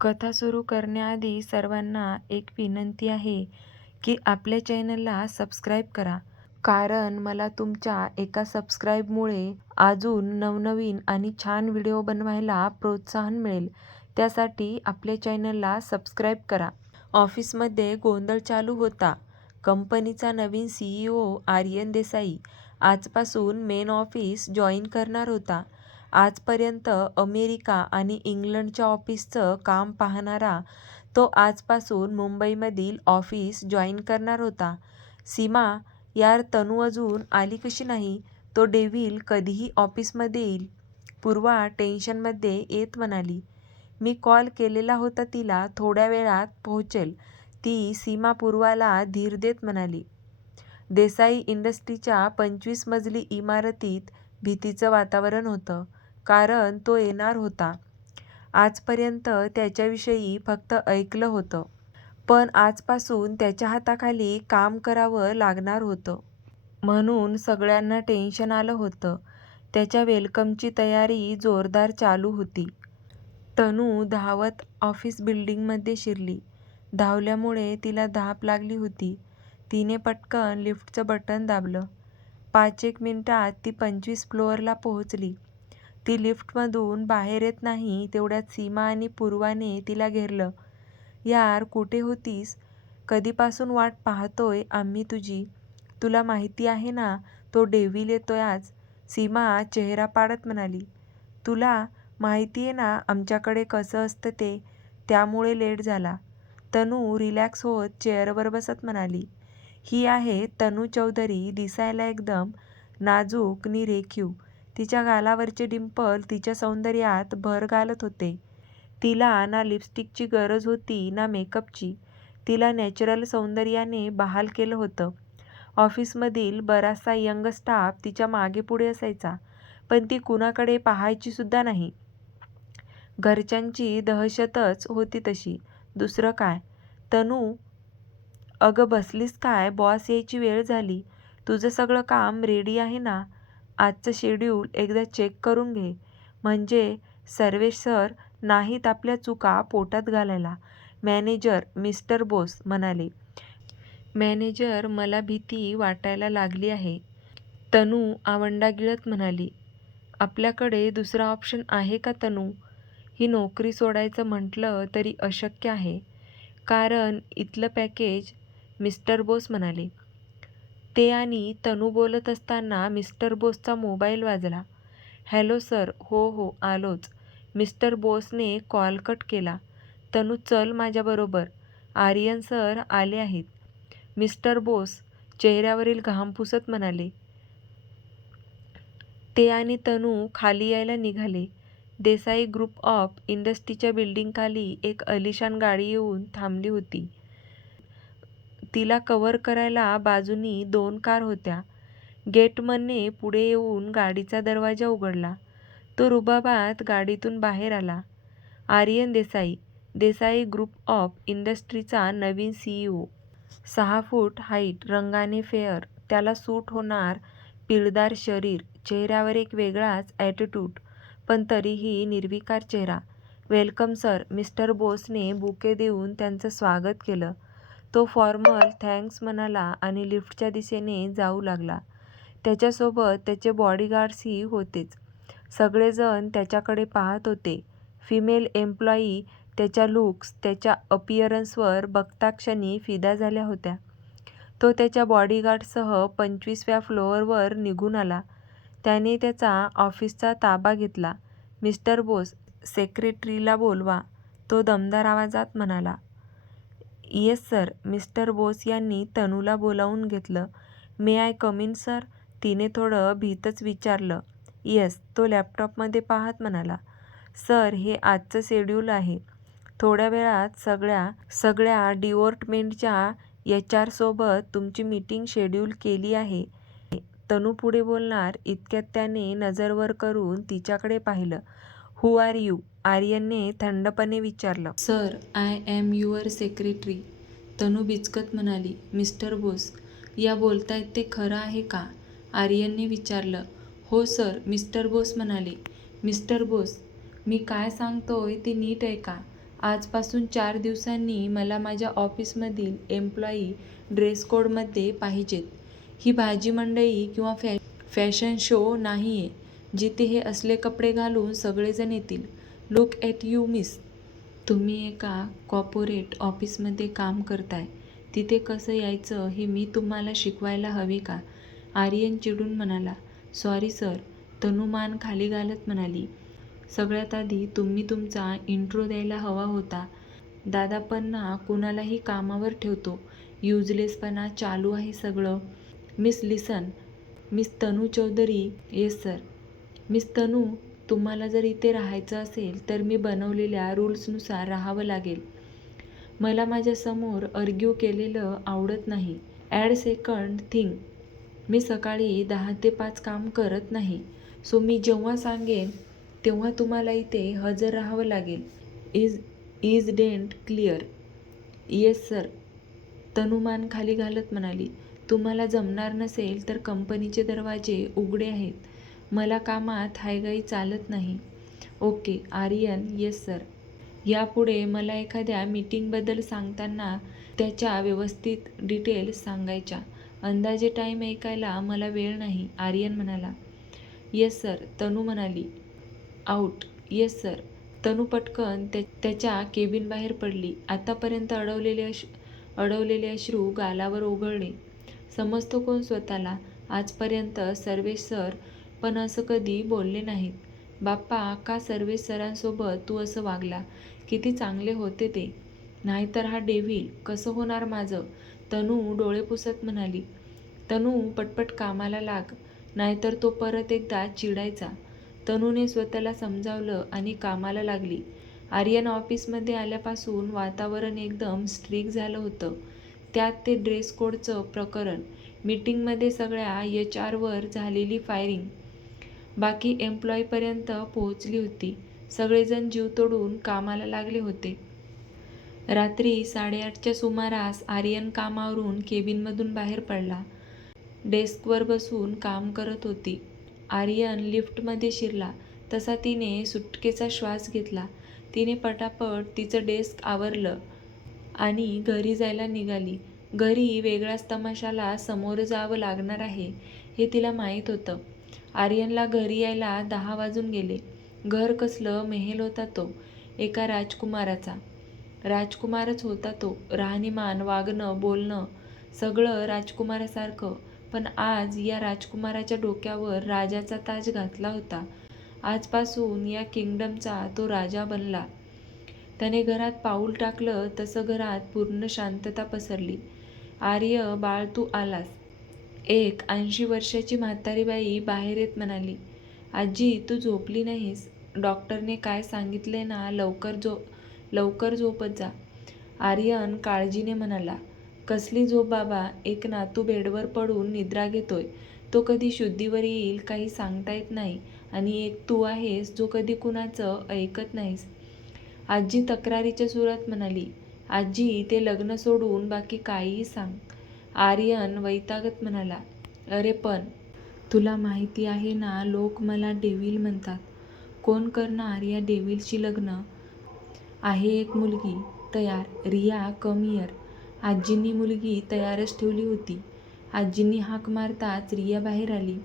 कथा सुरू करण्याआधी सर्वांना एक विनंती आहे की आपल्या चॅनलला सबस्क्राईब करा. कारण मला तुमच्या एका सबस्क्राईबमुळे अजून नवनवीन आणि छान व्हिडिओ बनवायला प्रोत्साहन मिळेल. त्यासाठी आपल्या चॅनलला सबस्क्राईब करा. ऑफिसमध्ये गोंधळ चालू होता. कंपनीचा नवीन सीईओ आर्यन देसाई आजपासून मेन ऑफिस जॉईन करणार होता. आजपर्यंत अमेरिका आणि इंग्लंडच्या ऑफिसचं काम पाहणारा तो आजपासून मुंबईमधील ऑफिस जॉईन करणार होता. सीमा यार तनू अजून आली कशी नाही? तो डेव्हिल कधीही ऑफिसमध्ये येईल. पूर्वा टेन्शनमध्ये येत म्हणाली. मी कॉल केलेला होता तिला थोड्या वेळात पोहोचेल. ती सीमा पूर्वाला धीर देत म्हणाली. देसाई इंडस्ट्रीच्या पंचवीस मजली इमारतीत भीतीचं वातावरण होतं. कारण तो येणार होता. आजपर्यंत त्याच्याविषयी फक्त ऐकलं होतं. पण आजपासून त्याच्या हाताखाली काम करावं लागणार होतं. म्हणून सगळ्यांना टेन्शन आलं होतं. त्याच्या वेलकमची तयारी जोरदार चालू होती. तनू धावत ऑफिस बिल्डिंगमध्ये शिरली. धावल्यामुळे तिला धाप लागली होती. तिने पटकन लिफ्टचं बटन दाबलं. पाच एक मिनिटात ती पंचवीस फ्लोअरला पोहोचली. ती लिफ्टमधून बाहेर येत नाही तेवढ्यात सीमा आणि पूर्वाने तिला घेरलं. यार कुठे होतीस? कधीपासून वाट पाहतोय आम्ही तुझी? तुला माहिती आहे ना तो डेव्हिल येतोय आज. सीमा चेहरा पाडत म्हणाली. तुला माहिती आहे ना आमच्याकडे कसं असतं ते? त्यामुळे लेट झाला. तनू रिलॅक्स होत चेअरवर बसत म्हणाली. ही आहे तनू चौधरी दिसायला एकदम नाजूक नि रेखीव. तिच्या गालावरचे डिंपल तिच्या सौंदर्यात भर घालत होते. तिला ना लिपस्टिकची गरज होती ना मेकअपची. तिला नॅचरल सौंदर्याने बहाल केलं होतं. ऑफिसमधील बराचसा यंग स्टाफ तिच्यामागे पुढे असायचा पण ती कुणाकडे पाहायची सुद्धा नाही. घरच्यांची दहशतच होती तशी. दुसरं काय? तनू अगं बसलीस काय? बॉस यायची वेळ झाली. तुझं सगळं काम रेडी आहे ना? आजचं शेड्यूल एकदा चेक करून घे. म्हणजे सर्वेश सर नाहीत आपल्या चुका पोटात घालायला. मॅनेजर मिस्टर बोस म्हणाले. मॅनेजर मला भीती वाटायला लागली आहे. तनू आवंडा गिळत म्हणाली. आपल्याकडे दुसरा ऑप्शन आहे का तनू? ही नोकरी सोडायचं म्हटलं तरी अशक्य आहे. कारण इथलं पॅकेज मिस्टर बोस म्हणाले. ते आणि तनू बोलत असताना मिस्टर बोसचा मोबाईल वाजला. हॅलो सर हो हो आलोच. मिस्टर बोसने कॉल कट केला. तनू चल माझ्याबरोबर आर्यन सर आले आहेत. मिस्टर बोस चेहऱ्यावरील घाम पुसत म्हणाले. ते आणि तनू खाली यायला निघाले. देसाई ग्रुप ऑफ इंडस्ट्रीच्या बिल्डिंगखाली एक अलिशान गाडी येऊन थांबली होती. तिला कव्हर करायला बाजूनी दोन कार होत्या. गेटमनने पुढे येऊन गाडीचा दरवाजा उघडला. तो रुबाबात गाडीतून बाहेर आला. आर्यन देसाई देसाई ग्रुप ऑफ इंडस्ट्रीचा नवीन सीईओ सहा फूट हाईट रंगाने फेअर त्याला सूट होणार पिळदार शरीर चेहऱ्यावर एक वेगळाच ॲटिट्यूड पण तरीही निर्विकार चेहरा. वेलकम सर मिस्टर बोसने बुके देऊन त्यांचं स्वागत केलं. तो फॉर्मल थँक्स म्हणाला आणि लिफ्टच्या दिशेने जाऊ लागला. त्याच्यासोबत त्याचे बॉडीगार्ड्सही होतेच. सगळेजण त्याच्याकडे पाहत होते. फिमेल एम्प्लॉई त्याच्या लुक्स त्याच्या अपिअरन्सवर बघताक्षणी फिदा झाल्या होत्या. तो त्याच्या बॉडीगार्डसह पंचवीसव्या फ्लोअरवर निघून आला. त्याने त्याचा ऑफिसचा ताबा घेतला. मिस्टर बोस सेक्रेटरीला बोलवा तो दमदार आवाजात म्हणाला. Yes sir. मिस्टर बोस यांनी तनूला बोलावून घेतलं. May I come in sir? तिने थोडं भीतच विचारलं. येस. तो लॅपटॉपमध्ये पाहत म्हणाला. सर हे आजचं शेड्यूल आहे. थोड्या वेळात सगळ्या सगळ्या डिवोर्टमेंटच्या एच आरसोबत तुमची मीटिंग शेड्यूल केली आहे. तनू पुढे बोलणार इतक्यात त्याने नजरवर करून तिच्याकडे पाहिलं. Who are you? आर्यनने थंडपणे विचारलं. Sir I am your secretary. Tanu बिचकत म्हणाली मिस्टर बोस या बोलतायत ते खरं आहे का? आर्यनने विचारलं हो सर मिस्टर बोस म्हणाले मिस्टर बोस मी काय सांगतोय ते नीट ऐका. आजपासून चार दिवसांनी मला माझ्या ऑफिसमधील एम्प्लॉई ड्रेस कोडमध्ये पाहिजेत. ही भाजी मंडई किंवा फॅ फॅशन शो नाही आहे जिथे हे असले कपडे घालून सगळेजण येतील. Look at you miss. तुम्ही एका कॉपोरेट ऑफिसमध्ये काम करताय. तिथे कसं यायचं हे मी तुम्हाला शिकवायला हवे का? आर्यन चिडून म्हणाला. Sorry sir. तनुमान खाली घालत म्हणाली. सगळ्यात आधी तुम्ही तुमचा इंट्रो द्यायला हवा होता. दादा कोणालाही कामावर ठेवतो. युजलेसपणा चालू आहे सगळं. Miss listen. Miss Tanu Chaudhary. Yes sir. Miss Tanu तुम्हाला जर इथे राहायचं असेल तर मी बनवलेल्या रूल्सनुसार राहावं लागेल. मला माझ्यासमोर अर्ग्यू केलेलं आवडत नाही. ॲड सेकंड थिंग मी सकाळी दहा ते पाच काम करत नाही. सो मी जेव्हा सांगेन तेव्हा तुम्हाला इथे हजर राहावं लागेल. इज इज डेंट क्लिअर येस सर तनुमान खाली घालत म्हणाली तुम्हाला जमणार नसेल तर कंपनीचे दरवाजे उघडे आहेत. मला कामात हायगाई चालत नाही. ओके आर्यन येस सर यापुढे मला एखाद्या मीटिंगबद्दल सांगताना त्याच्या व्यवस्थित डिटेल्स सांगायच्या. अंदाजे टाईम ऐकायला मला वेळ नाही आर्यन म्हणाला. येस सर तनू म्हणाली. आऊट येस सर तनू पटकन त्या त्याच्या केबिन बाहेर पडली. आतापर्यंत अडवलेले अश अडवलेले अश्रू गालावर ओघळले. समजतो कोण स्वतःला? आजपर्यंत सर्वेश सर पण असं कधी बोलले नाहीत. बाप्पा का सर्वेश सरांसोबत तू असं वागला? किती चांगले होते ते. नाहीतर हा डेव्हिल कसं होणार माझं? तनू डोळे पुसत म्हणाली. तनू पटपट कामाला लाग. नाहीतर तो परत एकदा चिडायचा. तनूने स्वतःला समजावलं आणि कामाला लागली. आर्यन ऑफिसमध्ये आल्यापासून वातावरण एकदम स्ट्रिक झालं होतं. त्यात ते ड्रेस कोडचं प्रकरण मीटिंगमध्ये सगळ्या एच आरवर झालेली फायरिंग बाकी एम्प्लॉईपर्यंत पोहोचली होती. सगळेजण जीव तोडून कामाला लागले होते. रात्री साडेआठच्या सुमारास आर्यन कामावरून केबिनमधून बाहेर पडला. डेस्कवर बसून काम करत होती. आर्यन लिफ्टमध्ये शिरला. तसा तिने सुटकेचा श्वास घेतला. तिने पटापट तिचं डेस्क आवरलं आणि घरी जायला निघाली. घरी वेगळ्याच तमाशाला समोर जावं लागणार आहे हे तिला माहीत होतं. आर्यनला घरी यायला दहा वाजून गेले. घर कसलं मेहेल होता तो एका राजकुमाराचा. राजकुमारच होता तो राहणीमान वागणं बोलणं सगळं राजकुमारासारखं. पण आज या राजकुमाराच्या डोक्यावर राजाचा ताज घातला होता. आजपासून या किंगडमचा तो राजा बनला. त्याने घरात पाऊल टाकलं तसं घरात पूर्ण शांतता पसरली. आर्य बाळ तू आलास. एक ऐंशी वर्षाची म्हातारी बाई बाहेर येत म्हणाली आजी तू झोपली नाहीस. डॉक्टरने काय सांगितले ना लवकर झो लवकर झोपत जा. आर्यन काळजीने म्हणाला कसली झोप बाबा? एक नातू बेडवर पडून निद्रा घेतोय. तो कधी शुद्धीवर येईल काही सांगता येत नाही आणि एक तू आहेस जो कधी कुणाचं ऐकत नाहीस. आजी तक्रारीच्या सुरात म्हणाली आजी ते लग्न सोडून बाकी काहीही सांग. आर्यन वैतागत म्हणाला अरे पण तुला माहिती आहे ना लोक मला डेव्हिल म्हणतात. कोण करणार या डेव्हिलशी लग्न? आहे एक मुलगी तयार रिया कमियर. आजींनी मुलगी तयारच ठेवली होती. आजींनी हाक मारताच रिया बाहेर आली.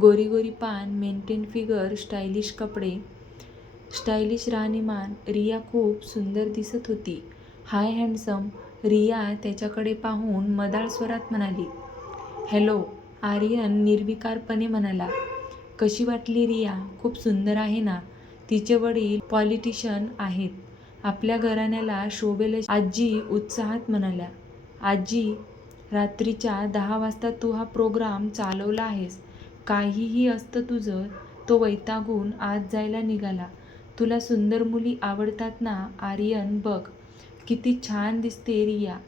गोरी गोरी पान मेंटेन फिगर स्टायलिश कपडे. स्टायलिश राहणीमान रिया खूप सुंदर दिसत होती. हाय हँडसम रिया त्याच्याकडे पाहून मदाळ स्वरात म्हणाली हॅलो आर्यन निर्विकारपणे म्हणाला कशी वाटली रिया? खूप सुंदर आहे ना? तिचे वडील पॉलिटिशियन आहेत. आपल्या घराण्याला शोभेल आजी उत्साहात म्हणाल्या आजी रात्रीच्या दहा वाजता तू हा प्रोग्राम चालवला आहेस. काहीही असतं तुझं. तो वैतागून आत जायला निघाला तुला सुंदर मुली आवडतात ना आर्यन? बघ किती छान दिसते रिया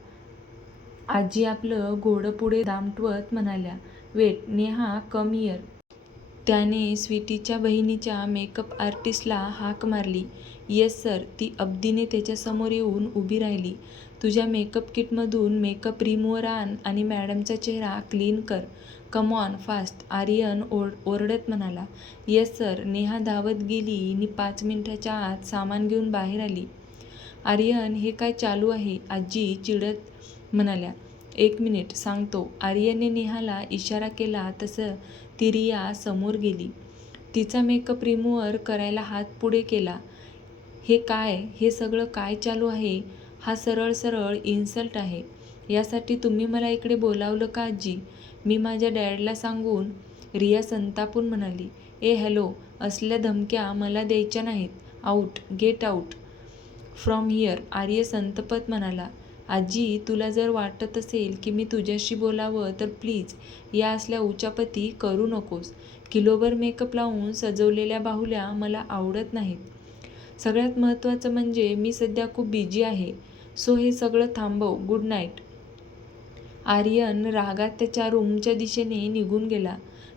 आजी आपलं घोडं पुढे दामटवत म्हणाल्या वेट नेहा कम इयर त्याने स्वीटीच्या बहिणीच्या मेकअप आर्टिस्टला हाक मारली. येस सर ती अब्दीने त्याच्यासमोर येऊन उभी राहिली. तुझ्या मेकअप किटमधून मेकअप रिमूव्हर आण आणि मॅडमचा चेहरा क्लीन कर. कम ऑन फास्ट आर्यन ओर ओरडत म्हणाला. येस सर नेहा धावत गेली आणि पाच मिनिटाच्या आत सामान घेऊन बाहेर आली. आर्यन हे काय चालू आहे? आजी चिडत म्हणाल्या. एक मिनिट सांगतो. आर्यनने नेहाला इशारा केला तसं ती रिया समोर गेली. तिचा मेकअप रिमूव्हर करायला हात पुढे केला. हे काय? हे सगळं काय चालू आहे? हा सरळ सरळ इन्सल्ट आहे. यासाठी तुम्ही मला इकडे बोलावलं का आजी? मी माझ्या डॅडला सांगून रिया संतापून म्हणाली. ए हॅलो असल्या धमक्या मला द्यायच्या नाहीत. Out get out from here Arya संतपत म्हणाला आजी तुला जर वाटत असेल की मी तुझ्याशी बोलावं तर प्लीज या असल्या उचापती करू नकोस. किलोभर मेकअप लावून सजवलेल्या बाहुल्या मला आवडत नाहीत. सगळ्यात महत्त्वाचं म्हणजे मी सध्या खूप बिजी आहे. सो हे सगळं थांबव. गुड नाईट आर्यन रागात त्याच्या रूमच्या दिशेने निघून गेला.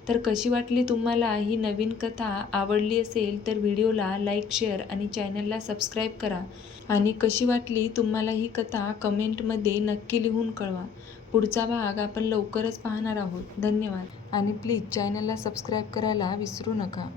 तर कशी वाटली तुम्हाला ही नवीन कथा? आवडली असेल तर व्हिडिओला लाईक शेअर आणि चॅनलला सबस्क्राईब करा. आणि कशी वाटली तुम्हाला ही कथा? कमेंटमध्ये नक्की लिहून कळवा. पुढचा भाग आपण लवकरच पाहणार आहोत. धन्यवाद. आणि प्लीज चॅनलला सबस्क्राईब करायला विसरू नका.